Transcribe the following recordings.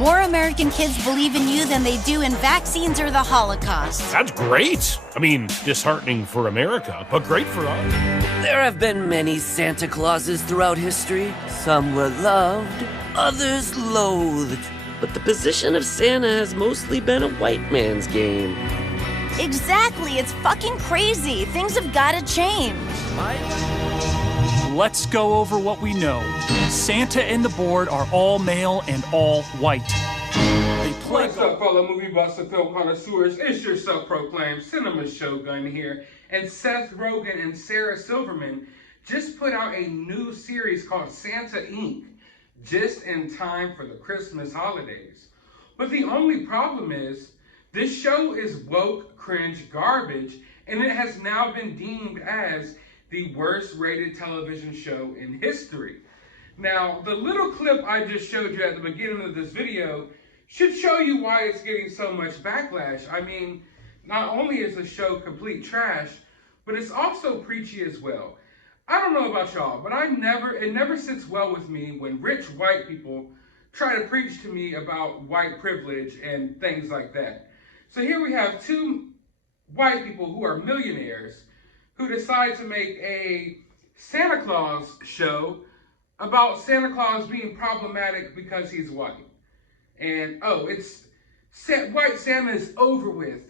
More American kids believe in you than they do in vaccines or the Holocaust. That's great. I mean, disheartening for America, but great for us. There have been many Santa Clauses throughout history. Some were loved, others loathed. But the position of Santa has mostly been a white man's game. Exactly, it's fucking crazy. Things have gotta change. Let's go over what we know. Santa and the board are all male and all white. What's up, fellow movie buffs and film connoisseurs? It's your self-proclaimed cinema shogun here. And Seth Rogan and Sarah Silverman just put out a new series called Santa Inc. just in time for the Christmas holidays. But the only problem is, this show is woke, cringe garbage, and it has now been deemed as the worst rated television show in history. Now, the little clip I just showed you at the beginning of this video should show you why it's getting so much backlash. I mean, not only is the show complete trash, but it's also preachy as well. I don't know about y'all, but it never sits well with me when rich white people try to preach to me about white privilege and things like that. So here we have two white people who are millionaires who decide to make a Santa Claus show about Santa Claus being problematic because he's white. And, oh, white Santa is over with.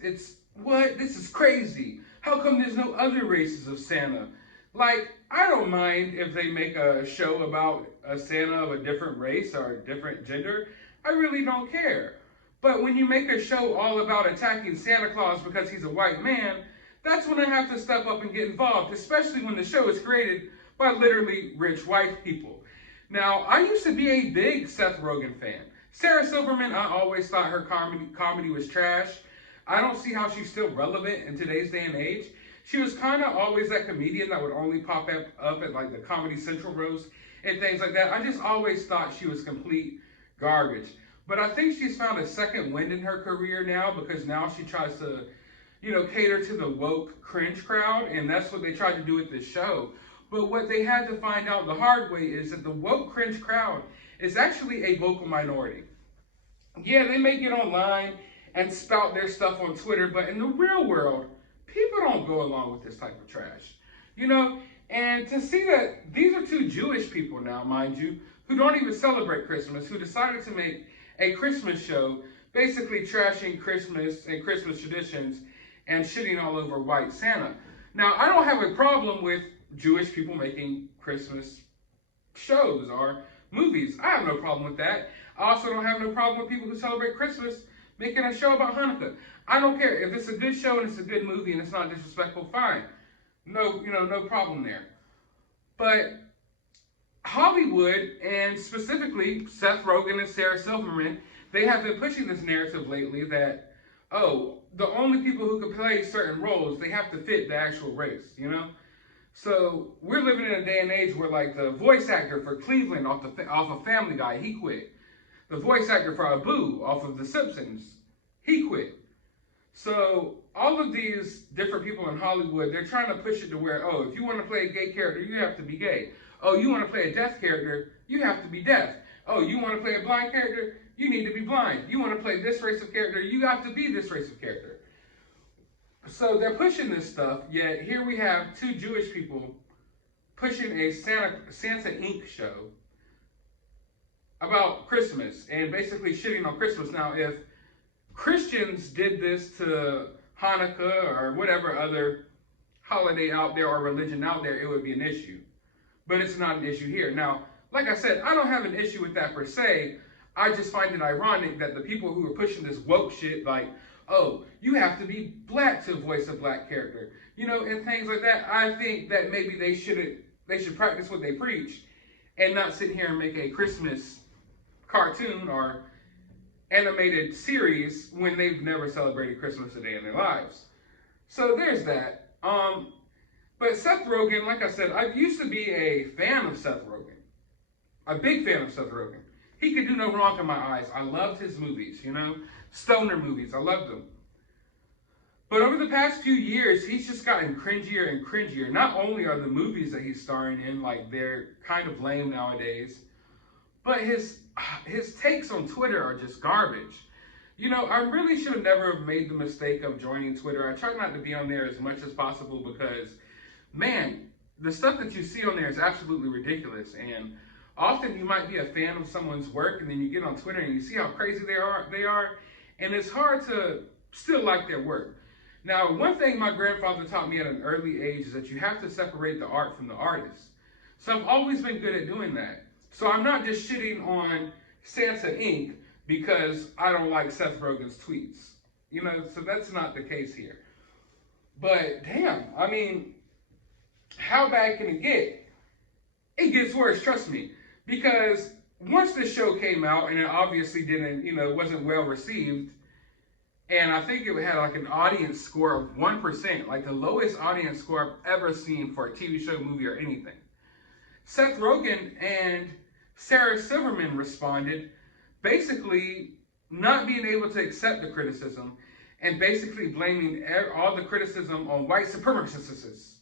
What? This is crazy. How come there's no other races of Santa? Like, I don't mind if they make a show about a Santa of a different race or a different gender. I really don't care. But when you make a show all about attacking Santa Claus because he's a white man, that's when I have to step up and get involved, especially when the show is created by literally rich white people. Now, I used to be a big Seth Rogan fan. Sarah Silverman, I always thought her comedy was trash. I don't see how she's still relevant in today's day and age. She was kind of always that comedian that would only pop up at like the Comedy Central roast and things like that. I just always thought she was complete garbage. But I think she's found a second wind in her career now, because now she tries to, cater to the woke cringe crowd, and that's what they tried to do with this show. But what they had to find out the hard way is that the woke cringe crowd is actually a vocal minority. Yeah, they may get online and spout their stuff on Twitter, but in the real world, people don't go along with this type of trash. And to see that these are two Jewish people now, mind you, who don't even celebrate Christmas, who decided to make a Christmas show basically trashing Christmas and Christmas traditions and shitting all over white Santa. Now, I don't have a problem with Jewish people making Christmas shows or movies. I have no problem with that. I also don't have no problem with people who celebrate Christmas making a show about Hanukkah. I don't care. If it's a good show and it's a good movie and it's not disrespectful, fine. No problem there. But Hollywood, and specifically Seth Rogan and Sarah Silverman, they have been pushing this narrative lately that, the only people who can play certain roles, they have to fit the actual race, So we're living in a day and age where, like, the voice actor for Cleveland off of Family Guy, he quit. The voice actor for Abu off of The Simpsons, he quit. So all of these different people in Hollywood, they're trying to push it to where, if you want to play a gay character, you have to be gay. Oh, you want to play a deaf character, you have to be deaf. Oh, you want to play a blind character, you need to be blind. You want to play this race of character, you have to be this race of character. So they're pushing this stuff, yet here we have two Jewish people pushing a Santa Inc. show about Christmas and basically shitting on Christmas. Now, if Christians did this to Hanukkah or whatever other holiday out there or religion out there, it would be an issue. But it's not an issue here. Now, like I said, I don't have an issue with that per se. I just find it ironic that the people who are pushing this woke shit, like, you have to be black to voice a black character, and things like that. I think that maybe they should practice what they preach and not sit here and make a Christmas cartoon or animated series when they've never celebrated Christmas a day in their lives. So there's that. But Seth Rogan, like I said, I used to be a fan of Seth Rogan. A big fan of Seth Rogan. He could do no wrong in my eyes. I loved his movies, stoner movies. I loved them. But over the past few years, he's just gotten cringier and cringier. Not only are the movies that he's starring in, like, they're kind of lame nowadays, but his his takes on Twitter are just garbage. You know, I really should have never made the mistake of joining Twitter. I try not to be on there as much as possible because, man, the stuff that you see on there is absolutely ridiculous. And often you might be a fan of someone's work and then you get on Twitter and you see how crazy they are, and it's hard to still like their work. Now, one thing my grandfather taught me at an early age is that you have to separate the art from the artist. So I've always been good at doing that. So I'm not just shitting on Santa Inc. because I don't like Seth Rogan's tweets. You know, so that's not the case here. But damn, I mean, how bad can it get? It gets worse, trust me. Because once the show came out and it obviously didn't, you know, wasn't well received, and I think it had like an audience score of 1%, like the lowest audience score I've ever seen for a TV show, movie, or anything. Seth Rogan and Sarah Silverman responded, basically not being able to accept the criticism and basically blaming all the criticism on white supremacists.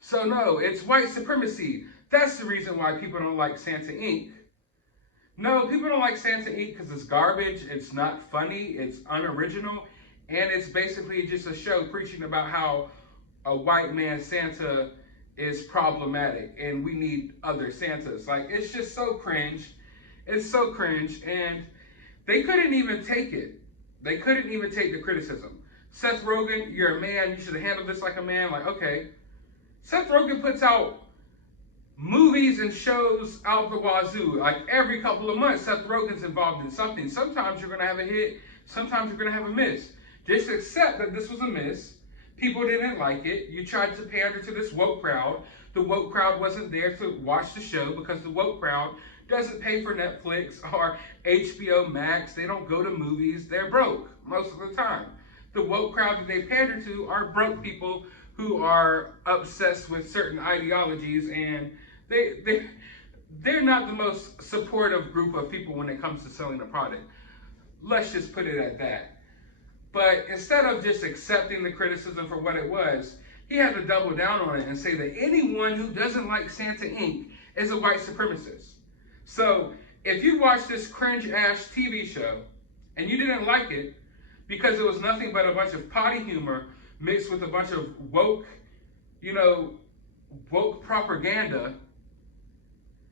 So no, it's white supremacy. That's the reason why people don't like Santa Inc. No, people don't like Santa Inc. because it's garbage, it's not funny, it's unoriginal, and it's basically just a show preaching about how a white man Santa is problematic and we need other Santas. Like, it's just so cringe. It's so cringe, and they couldn't even take it. They couldn't even take the criticism. Seth Rogan, you're a man, you should have handled this like a man. Like, okay. Seth Rogan puts out movies and shows out the wazoo. Like every couple of months, Seth Rogen's involved in something. Sometimes you're going to have a hit. Sometimes you're going to have a miss. Just accept that this was a miss. People didn't like it. You tried to pander to this woke crowd. The woke crowd wasn't there to watch the show because the woke crowd doesn't pay for Netflix or HBO Max. They don't go to movies. They're broke most of the time. The woke crowd that they pander to are broke people who are obsessed with certain ideologies, and they're not the most supportive group of people when it comes to selling a product. Let's just put it at that. But instead of just accepting the criticism for what it was, he had to double down on it and say that anyone who doesn't like Santa Inc. is a white supremacist. So if you watch this cringe-ass TV show and you didn't like it because it was nothing but a bunch of potty humor mixed with a bunch of woke, woke propaganda,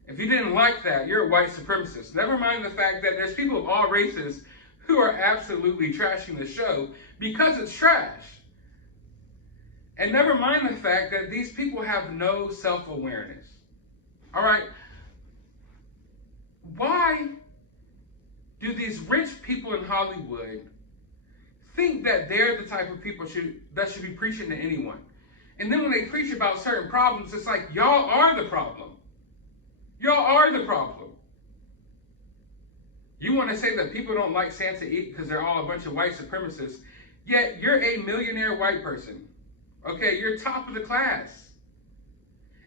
if you didn't like that, you're a white supremacist. Never mind the fact that there's people of all races who are absolutely trashing the show because it's trash. And never mind the fact that these people have no self-awareness. All right? Why do these rich people in Hollywood think that they're the type of people that should be preaching to anyone? And then when they preach about certain problems, it's like, y'all are the problem. Y'all are the problem. You want to say that people don't like Santa Inc. because they're all a bunch of white supremacists, yet you're a millionaire white person. Okay, you're top of the class.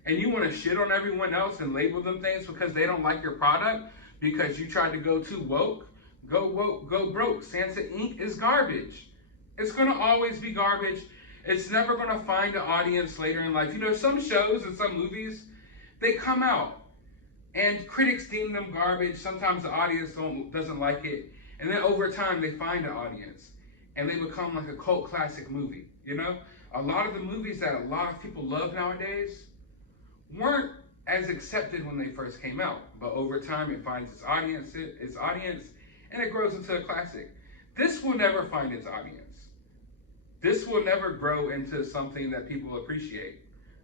And you want to shit on everyone else and label them things because they don't like your product because you tried to go too woke? Go woke, go broke. Santa Inc. is garbage. It's going to always be garbage. It's never going to find an audience later in life. You know, some shows and some movies, they come out and critics deem them garbage. Sometimes the audience doesn't like it. And then over time, they find an audience and they become like a cult classic movie. You know, a lot of the movies that a lot of people love nowadays weren't as accepted when they first came out. But over time, it finds its audience, and it grows into a classic. This will never find its audience. This will never grow into something that people appreciate.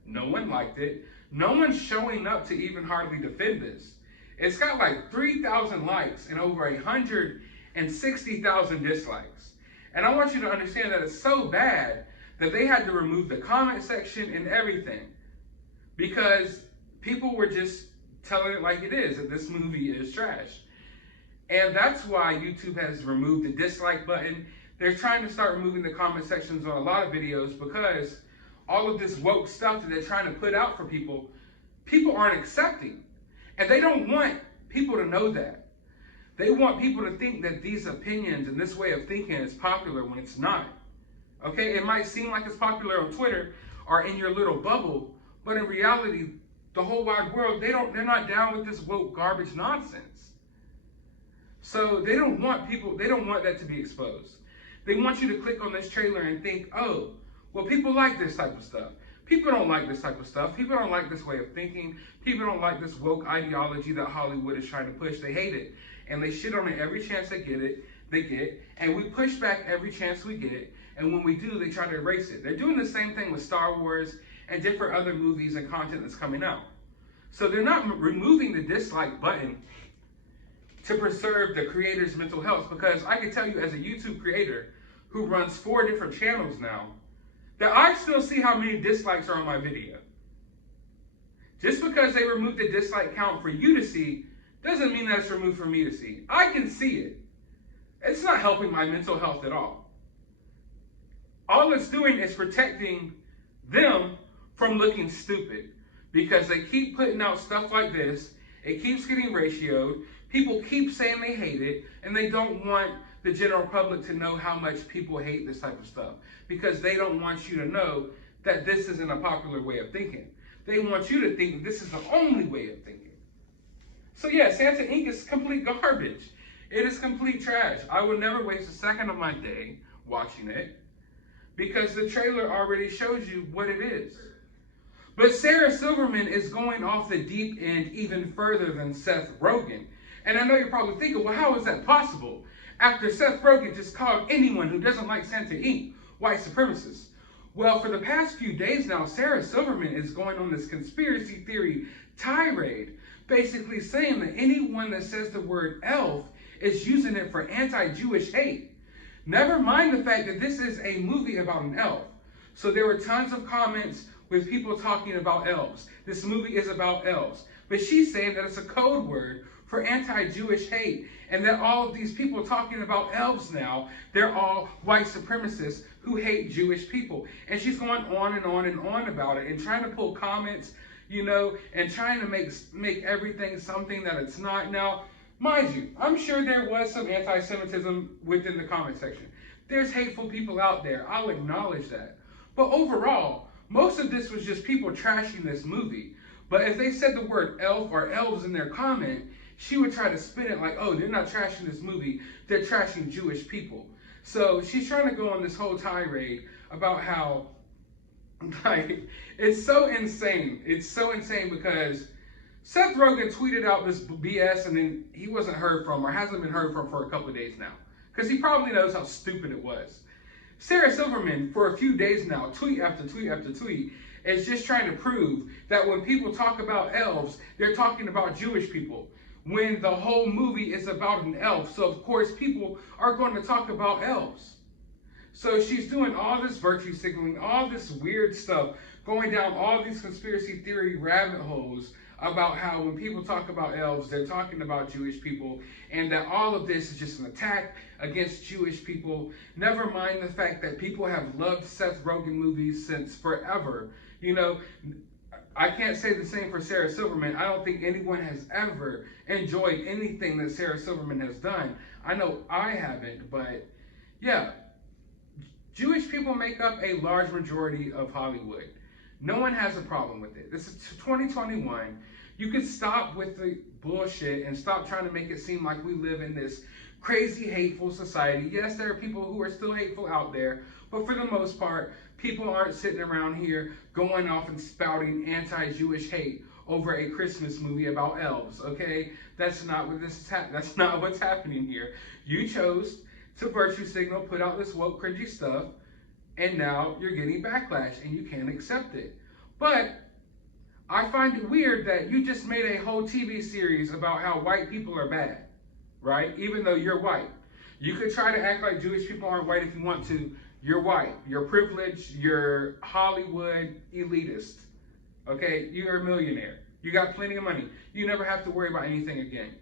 No one liked it. No one's showing up to even hardly defend this. It's got like 3,000 likes and over 160,000 dislikes. And I want you to understand that it's so bad that they had to remove the comment section and everything because people were just telling it like it is, that this movie is trash. And that's why YouTube has removed the dislike button. They're trying to start removing the comment sections on a lot of videos because all of this woke stuff that they're trying to put out for people aren't accepting. And they don't want people to know that. They want people to think that these opinions and this way of thinking is popular when it's not. Okay, it might seem like it's popular on Twitter or in your little bubble, but in reality, the whole wide world, they're not down with this woke garbage nonsense. So they don't want that to be exposed. They want you to click on this trailer and think, oh, well, people like this type of stuff. People don't like this type of stuff. People don't like this way of thinking. People don't like this woke ideology that Hollywood is trying to push. They hate it. And they shit on it every chance they get. And we push back every chance we get. And when we do, they try to erase it. They're doing the same thing with Star Wars and different other movies and content that's coming out. So they're not removing the dislike button to preserve the creator's mental health, because I can tell you as a YouTube creator who runs 4 different channels now, that I still see how many dislikes are on my video. Just because they removed the dislike count for you to see doesn't mean that it's removed for me to see. I can see it. It's not helping my mental health at all. All it's doing is protecting them from looking stupid, because they keep putting out stuff like this. It keeps getting ratioed. People keep saying they hate it, and they don't want the general public to know how much people hate this type of stuff, because they don't want you to know that this isn't a popular way of thinking. They want you to think this is the only way of thinking. So yeah, Santa Inc. is complete garbage. It is complete trash. I would never waste a second of my day watching it, because the trailer already shows you what it is. But Sarah Silverman is going off the deep end even further than Seth Rogan. And I know you're probably thinking, well, how is that possible? After Seth Rogan just called anyone who doesn't like Santa Inc. white supremacists. Well, for the past few days now, Sarah Silverman is going on this conspiracy theory tirade, basically saying that anyone that says the word elf is using it for anti-Jewish hate. Never mind the fact that this is a movie about an elf. So there were tons of comments with people talking about elves. This movie is about elves. But she's saying that it's a code word for anti-Jewish hate, and that all of these people talking about elves now, they're all white supremacists who hate Jewish people. And she's going on and on and on about it, and trying to pull comments, you know, and trying to make everything something that it's not. Now, mind you, I'm sure there was some anti-Semitism within the comment section. There's hateful people out there. I'll acknowledge that. But overall, most of this was just people trashing this movie. But if they said the word elf or elves in their comment, she would try to spin it like, oh, they're not trashing this movie, they're trashing Jewish people. So she's trying to go on this whole tirade about how, like, it's so insane. It's so insane because Seth Rogan tweeted out this BS, and then he wasn't heard from, or hasn't been heard from, for a couple of days now, because he probably knows how stupid it was. Sarah Silverman, for a few days now, tweet after tweet after tweet, is just trying to prove that when people talk about elves, they're talking about Jewish people, when the whole movie is about an elf. So of course people are going to talk about elves. So she's doing all this virtue signaling, all this weird stuff, going down all these conspiracy theory rabbit holes about how when people talk about elves, they're talking about Jewish people, and that all of this is just an attack against Jewish people. Never mind the fact that people have loved Seth Rogan movies since forever. You know, I can't say the same for Sarah Silverman. I don't think anyone has ever enjoyed anything that Sarah Silverman has done. I know I haven't, but yeah. Jewish people make up a large majority of Hollywood. No one has a problem with it. This is 2021. You could stop with the bullshit and stop trying to make it seem like we live in this crazy, hateful society. Yes, there are people who are still hateful out there, but for the most part, people aren't sitting around here going off and spouting anti-Jewish hate over a Christmas movie about elves, okay? That's not what that's not what's happening here. You chose to virtue signal, put out this woke, cringy stuff, and now you're getting backlash, and you can't accept it. But I find it weird that you just made a whole TV series about how white people are bad, right? Even though you're white. You could try to act like Jewish people aren't white if you want to. You're white. You're privileged. You're Hollywood elitist. Okay? You're a millionaire. You got plenty of money. You never have to worry about anything again.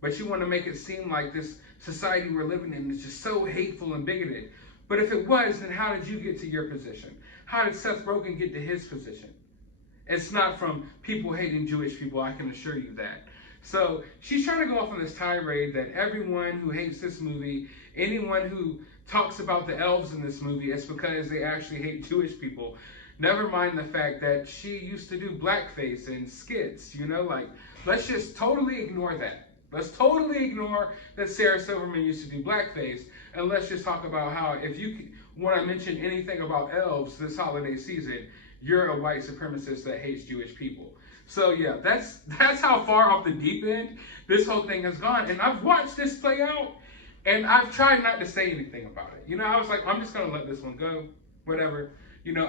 But you want to make it seem like this society we're living in is just so hateful and bigoted. But if it was, then how did you get to your position? How did Seth Rogan get to his position? It's not from people hating Jewish people, I can assure you that. So she's trying to go off on this tirade that everyone who hates this movie, anyone who talks about the elves in this movie, it's because they actually hate Jewish people. Never mind the fact that she used to do blackface and skits, you know, like, let's just totally ignore that. Let's totally ignore that Sarah Silverman used to do blackface, and let's just talk about how if you want to mention anything about elves this holiday season, you're a white supremacist that hates Jewish people. So yeah, that's how far off the deep end this whole thing has gone. And I've watched this play out, and I've tried not to say anything about it. You know, I was like, I'm just gonna let this one go, whatever. You know,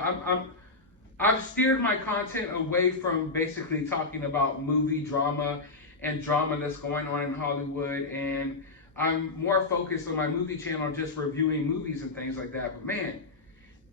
I've steered my content away from basically talking about movie drama and drama that's going on in Hollywood, and I'm more focused on my movie channel, just reviewing movies and things like that. But man,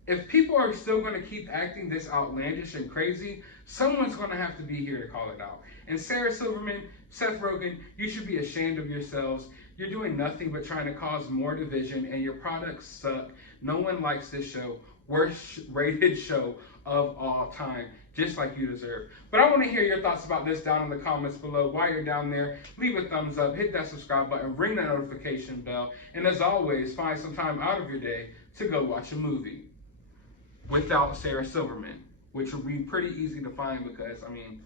if people are still going to keep acting this outlandish and crazy, someone's going to have to be here to call it out. And Sarah Silverman, Seth Rogan, you should be ashamed of yourselves. You're doing nothing but trying to cause more division, and your products suck. No one likes this show. Worst rated show of all time, just like you deserve. But I want to hear your thoughts about this down in the comments below. While you're down there, leave a thumbs up, hit that subscribe button, ring that notification bell, and as always, find some time out of your day to go watch a movie without Sarah Silverman, which will be pretty easy to find because, I mean,